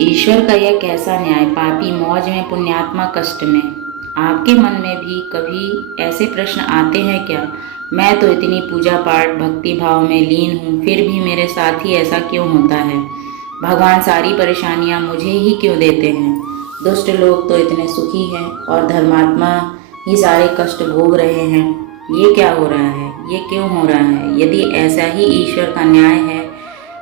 ईश्वर का यह कैसा न्याय, पापी मौज में पुण्यात्मा कष्ट में। आपके मन में भी कभी ऐसे प्रश्न आते हैं क्या? मैं तो इतनी पूजा पाठ भक्ति भाव में लीन हूँ, फिर भी मेरे साथ ही ऐसा क्यों होता है? भगवान सारी परेशानियाँ मुझे ही क्यों देते हैं? दुष्ट लोग तो इतने सुखी हैं और धर्मात्मा ही सारे कष्ट भोग रहे हैं। ये क्या हो रहा है? ये क्यों हो रहा है? यदि ऐसा ही ईश्वर का न्याय है,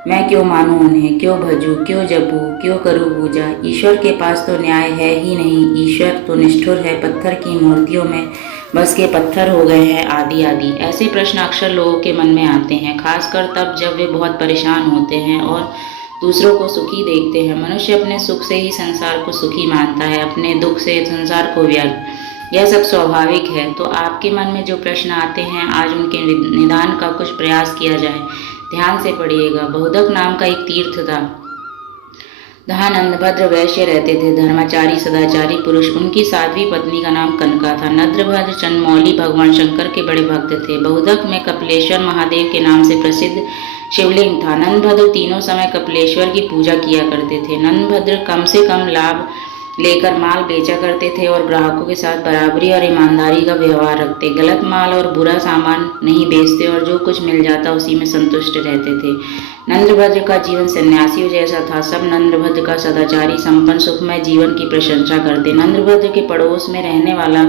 मैं क्यों मानूं उन्हें, क्यों भजूं, क्यों जपूं, क्यों करूं पूजा? ईश्वर के पास तो न्याय है ही नहीं। ईश्वर तो निष्ठुर है, पत्थर की मूर्तियों में बस के पत्थर हो गए हैं आदि आदि। ऐसे प्रश्न अक्सर लोगों के मन में आते हैं, खासकर तब जब वे बहुत परेशान होते हैं और दूसरों को सुखी देखते हैं। मनुष्य अपने सुख से ही संसार को सुखी मानता है, अपने दुख से संसार को व्यर्थ। यह सब स्वाभाविक है। तो आपके मन में जो प्रश्न आते हैं, आज उनके निदान का कुछ प्रयास किया जाए। ध्यान से पढ़िएगा। बहुदक नाम का एक तीर्थ था, जहाँ नंदभद्र वैश्य रहते थे, धर्माचारी सदाचारी पुरुष। उनकी साध्वी पत्नी का नाम कनका था। नंदभद्र चंद्रमौली भगवान शंकर के बड़े भक्त थे। बहुदक में कपिलेश्वर महादेव के नाम से प्रसिद्ध शिवलिंग था। नंदभद्र तीनों समय कपिलेश्वर की पूजा किया करते थे। नंदभद्र कम से कम लाभ लेकर माल बेचा करते थे और ग्राहकों के साथ बराबरी और ईमानदारी का व्यवहार रखते। गलत माल और बुरा सामान नहीं बेचते और जो कुछ मिल जाता उसी में संतुष्ट रहते थे। नंदभद्र का जीवन सन्यासियों जैसा था। सब नंदभद्र का सदाचारी संपन्न सुखमय जीवन की प्रशंसा करते। नंदभद्र के पड़ोस में रहने वाला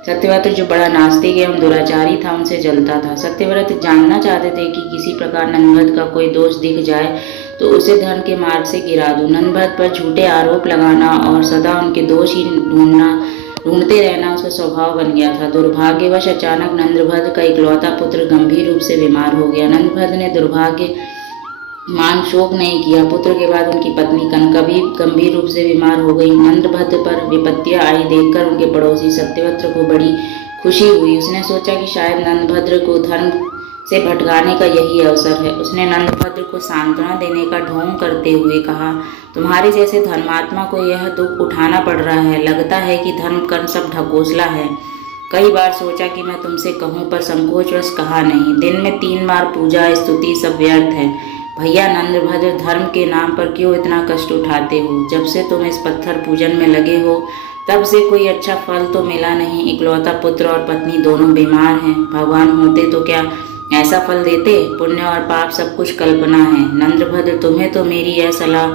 सत्यव्रत, जो बड़ा नास्तिक एवं दुराचारी था, उनसे जलता था। सत्यव्रत जानना चाहते थे कि किसी प्रकार नंदभद्र का कोई दोष दिख जाए तो उसे धर्म के मार्ग से गिरा दूं। नंदभद्र पर झूठे आरोप लगाना और सदा उनके दोष ही ढूंढते रहना उसका स्वभाव बन गया था। दुर्भाग्यवश अचानक नंदभद्र का इकलौता पुत्र गंभीर रूप से बीमार हो गया। नंदभद्र ने दुर्भाग्य मान शोक नहीं किया। पुत्र के बाद उनकी पत्नी कनका भी गंभीर रूप से बीमार हो गई। नंदभद्र पर विपत्तियां आई देखकर उनके पड़ोसी सत्यव्रत को बड़ी खुशी हुई। उसने सोचा कि शायद नंदभद्र को धर्म से भटकाने का यही अवसर है। उसने नंदभद्र को सांत्वना देने का ढोंग करते हुए कहा, तुम्हारे जैसे धर्मात्मा को यह दुख उठाना पड़ रहा है। लगता है कि धर्म कर्म सब ढकोसला है। कई बार सोचा कि मैं तुमसे कहूँ, पर संकोचवश कहा नहीं। दिन में 3 बार पूजा स्तुति सब व्यर्थ है। भैया नंदभद्र, धर्म के नाम पर क्यों इतना कष्ट उठाते हो? जब से तुम इस पत्थर पूजन में लगे हो तब से कोई अच्छा फल तो मिला नहीं। इकलौता पुत्र और पत्नी दोनों बीमार हैं। भगवान होते तो क्या ऐसा फल देते? पुण्य और पाप सब कुछ कल्पना है। नंदभद्र, तुम्हें तो मेरी यह सलाह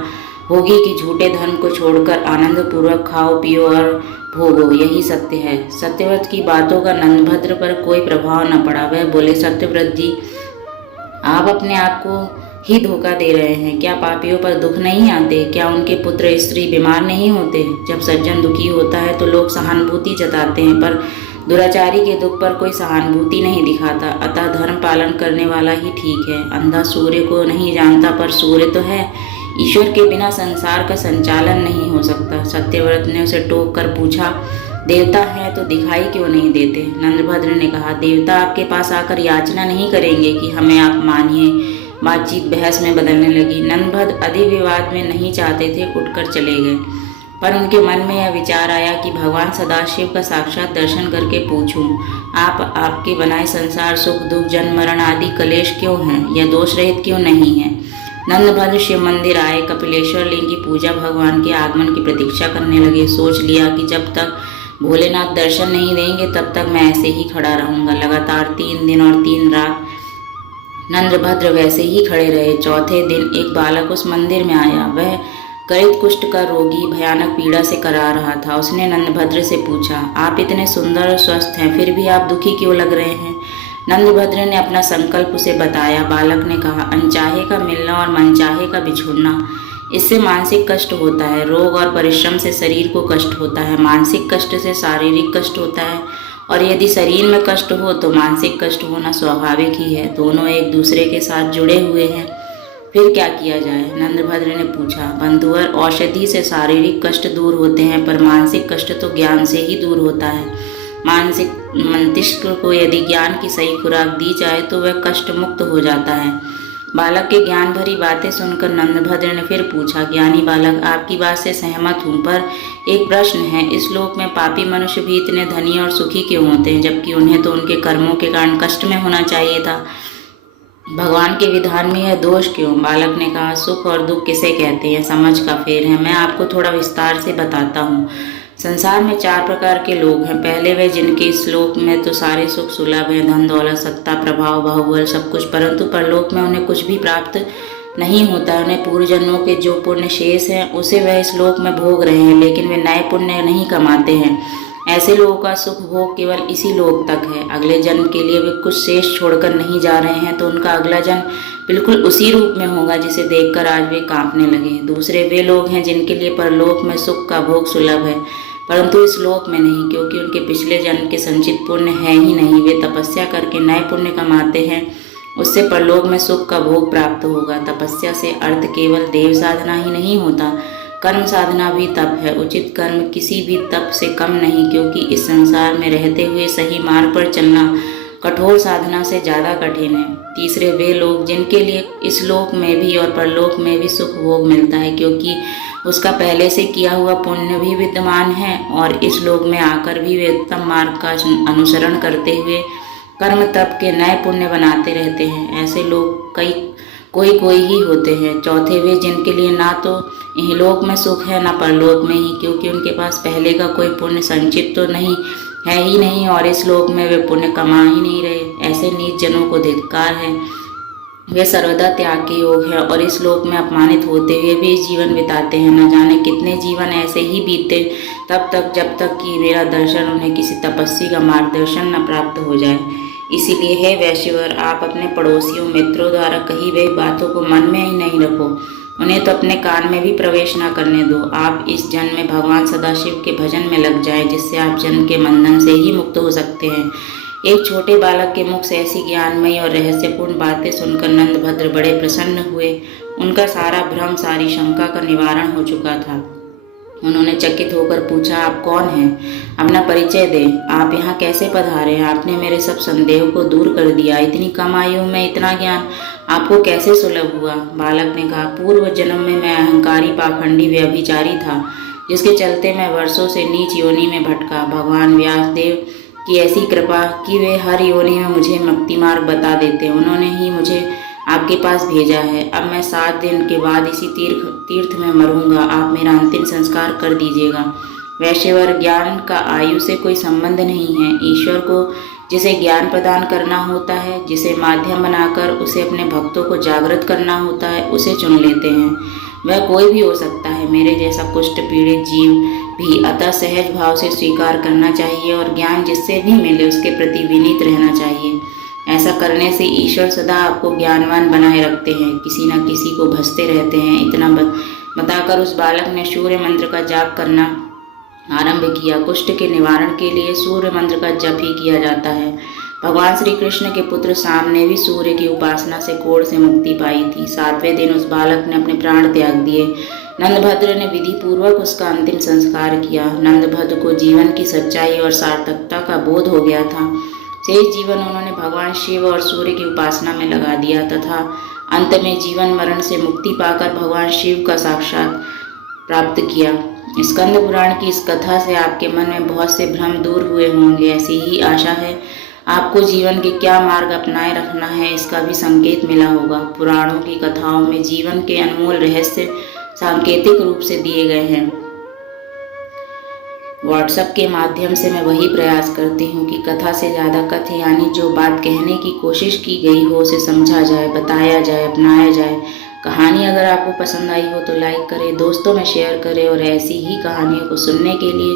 होगी कि झूठे धर्म को छोड़कर आनंद पूर्वक खाओ पियो और भोगो, यही सत्य है। सत्यव्रत की बातों का नंदभद्र पर कोई प्रभाव न पड़ा। वह बोले, सत्यव्रत जी, आप अपने आप को ही धोखा दे रहे हैं। क्या पापियों पर दुख नहीं आते? क्या उनके पुत्र स्त्री बीमार नहीं होते? जब सज्जन दुखी होता है तो लोग सहानुभूति जताते हैं, पर दुराचारी के दुख पर कोई सहानुभूति नहीं दिखाता। अतः धर्म पालन करने वाला ही ठीक है। अंधा सूर्य को नहीं जानता, पर सूर्य तो है। ईश्वर के बिना संसार का संचालन नहीं हो सकता। सत्यव्रत ने उसे टोक कर पूछा, देवता है तो दिखाई क्यों नहीं देते? नंदभद्र ने कहा, देवता आपके पास आकर याचना नहीं करेंगे कि हमें आप मानिए। बातचीत बहस में बदलने लगी। नंदभद्र अधिक विवाद में नहीं चाहते थे, उठकर चले गए। पर उनके मन में यह विचार आया कि भगवान सदाशिव का साक्षात दर्शन करके पूछूं, आपके बनाए संसार सुख दुख जन्म मरण आदि कलेश क्यों हैं? यह दोष रहित क्यों नहीं है? नंदभद्र शिव मंदिर आए। कपिलेश्वर लिंग की पूजा, भगवान के आगमन की प्रतीक्षा करने लगे। सोच लिया कि जब तक भोलेनाथ दर्शन नहीं देंगे तब तक मैं ऐसे ही खड़ा रहूंगा। लगातार 3 दिन और 3 रात नंदभद्र वैसे ही खड़े रहे। चौथे दिन एक बालक उस मंदिर में आया। वह गरित कुष्ठ का रोगी भयानक पीड़ा से करा रहा था। उसने नंदभद्र से पूछा, आप इतने सुंदर और स्वस्थ हैं, फिर भी आप दुखी क्यों लग रहे हैं? नंदभद्र ने अपना संकल्प उसे बताया। बालक ने कहा, अनचाहे का मिलना और मनचाहे का बिछुड़ना, इससे मानसिक कष्ट होता है। रोग और परिश्रम से शरीर को कष्ट होता है। मानसिक कष्ट से शारीरिक कष्ट होता है, और यदि शरीर में कष्ट हो तो मानसिक कष्ट होना स्वाभाविक ही है। दोनों एक दूसरे के साथ जुड़े हुए हैं। फिर क्या किया जाए? नंदभद्र ने पूछा। बंधुवर, औषधि से शारीरिक कष्ट दूर होते हैं, पर मानसिक कष्ट तो ज्ञान से ही दूर होता है। मानसिक मस्तिष्क को यदि ज्ञान की सही खुराक दी जाए तो वह कष्ट मुक्त हो जाता है। बालक के ज्ञान भरी बातें सुनकर नंदभद्र ने फिर पूछा, ज्ञानी बालक, आपकी बात से सहमत हूँ, पर एक प्रश्न है। इस लोक में पापी मनुष्य भी इतने धनी और सुखी क्यों होते हैं, जबकि उन्हें तो उनके कर्मों के कारण कष्ट में होना चाहिए था? भगवान के विधान में यह दोष क्यों? बालक ने कहा, सुख और दुख किसे कहते हैं, समझ का फेर है। मैं आपको थोड़ा विस्तार से बताता हूँ। संसार में 4 प्रकार के लोग हैं। पहले वे जिनके इस लोक में तो सारे सुख सुलभ हैं, धन दौलत सत्ता प्रभाव बाहुबल सब कुछ, परंतु परलोक में उन्हें कुछ भी प्राप्त नहीं होता। उन्हें पूर्व जन्मों के जो पुण्य शेष हैं उसे वह इस लोक में भोग रहे हैं, लेकिन वे नए पुण्य नहीं कमाते हैं। ऐसे लोगों का सुख भोग केवल इसी लोक तक है। अगले जन्म के लिए वे कुछ शेष छोड़कर नहीं जा रहे हैं, तो उनका अगला जन्म बिल्कुल उसी रूप में होगा जिसे देखकर आज वे कांपने लगे। दूसरे वे लोग हैं जिनके लिए परलोक में सुख का भोग सुलभ है, परंतु इस लोक में नहीं, क्योंकि उनके पिछले जन्म के संचित पुण्य है ही नहीं। वे तपस्या करके नए पुण्य कमाते हैं, उससे परलोक में सुख का भोग प्राप्त होगा। तपस्या से अर्थ केवल देव साधना ही नहीं होता, कर्म साधना भी तप है। उचित कर्म किसी भी तप से कम नहीं, क्योंकि इस संसार में रहते हुए सही मार्ग पर चलना कठोर साधना से ज़्यादा कठिन है। तीसरे वे लोग जिनके लिए इस लोक में भी और परलोक में भी सुख भोग मिलता है, क्योंकि उसका पहले से किया हुआ पुण्य भी विद्यमान है और इस लोक में आकर भी वे उत्तम मार्ग का अनुसरण करते हुए कर्म तप के नए पुण्य बनाते रहते हैं। ऐसे लोग कोई ही होते हैं। चौथे वे जिनके लिए ना तो इहलोक में सुख है ना परलोक में ही, क्योंकि उनके पास पहले का कोई पुण्य संचित तो नहीं है ही नहीं और इस लोक में वे पुण्य कमा ही नहीं रहे। ऐसे नीच जनों को धिक्कार है। वे सर्वदा त्याग के योग हैं और इस लोक में अपमानित होते हुए भी जीवन बिताते हैं। न जाने कितने जीवन ऐसे ही बीते तब तक जब तक कि मेरा दर्शन उन्हें किसी तपस्वी का मार्गदर्शन न प्राप्त हो जाए। इसीलिए हे वैश्यवर, आप अपने पड़ोसियों मित्रों द्वारा कही गई बातों को मन में ही नहीं रखो, उन्हें तो अपने कान में भी प्रवेश न करने दो। आप इस जन्म में भगवान सदाशिव के भजन में लग जाएं, जिससे आप जन्म के बंधन से ही मुक्त हो सकते हैं। एक छोटे बालक के मुख से ऐसी ज्ञानमयी और रहस्यपूर्ण बातें सुनकर नंदभद्र बड़े प्रसन्न हुए। उनका सारा भ्रम, सारी शंका का निवारण हो चुका था। उन्होंने चकित होकर पूछा, आप कौन हैं? अपना परिचय दें। आप यहाँ कैसे पधारे? आपने मेरे सब संदेह को दूर कर दिया। इतनी कम आयु में इतना ज्ञान आपको कैसे सुलभ हुआ? बालक ने कहा, पूर्व जन्म में मैं अहंकारी पाखंडी व्यभिचारी था, जिसके चलते मैं वर्षों से नीच योनि में भटका। भगवान व्यासदेव की ऐसी कृपा कि वे हर योनि में मुझे मुक्ति मार्ग बता देते। उन्होंने ही मुझे आपके पास भेजा है। अब मैं 7 दिन के बाद इसी तीर्थ में मरूंगा। आप मेरा अंतिम संस्कार कर दीजिएगा। वैश्यवर, ज्ञान का आयु से कोई संबंध नहीं है। ईश्वर को जिसे ज्ञान प्रदान करना होता है, जिसे माध्यम बनाकर उसे अपने भक्तों को जागृत करना होता है, उसे चुन लेते हैं। वह कोई भी हो सकता है। मेरे जैसा कुष्ठ पीड़ित जीव भी अतः सहज भाव से स्वीकार करना चाहिए और ज्ञान जिससे भी मिले उसके प्रति विनीत रहना चाहिए। ऐसा करने से ईश्वर सदा आपको ज्ञानवान बनाए रखते हैं, किसी न किसी को भसते रहते हैं। इतना बताकर उस बालक ने सूर्य मंत्र का जाप करना आरंभ किया। कुष्ठ के निवारण के लिए सूर्य मंत्र का जप ही किया जाता है। भगवान श्री कृष्ण के पुत्र शाम ने भी सूर्य की उपासना से कोढ़ से मुक्ति पाई थी। 7वें दिन उस बालक ने अपने प्राण त्याग दिए। नंदभद्र ने विधि पूर्वक उसका अंतिम संस्कार किया। नंदभद्र को जीवन की सच्चाई और सार्थकता का बोध हो गया था। शेष जीवन उन्होंने भगवान शिव और सूर्य की उपासना में लगा दिया तथा अंत में जीवन मरण से मुक्ति पाकर भगवान शिव का साक्षात प्राप्त किया। स्कंद पुराण की इस कथा से आपके मन में बहुत से भ्रम दूर हुए होंगे। ऐसी ही आशा है। आपको जीवन के क्या मार्ग अपनाए रखना है इसका भी संकेत मिला होगा। पुराणों की कथाओं में जीवन के अनमोल रहस्य सांकेतिक रूप से दिए गए हैं। व्हाट्सएप के माध्यम से मैं वही प्रयास करती हूँ कि कथा से ज़्यादा कथ्य यानी जो बात कहने की कोशिश की गई हो उसे समझा जाए, बताया जाए, अपनाया जाए। कहानी अगर आपको पसंद आई हो तो लाइक करें, दोस्तों में शेयर करें और ऐसी ही कहानियों को सुनने के लिए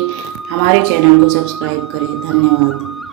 हमारे चैनल को सब्सक्राइब करें। धन्यवाद।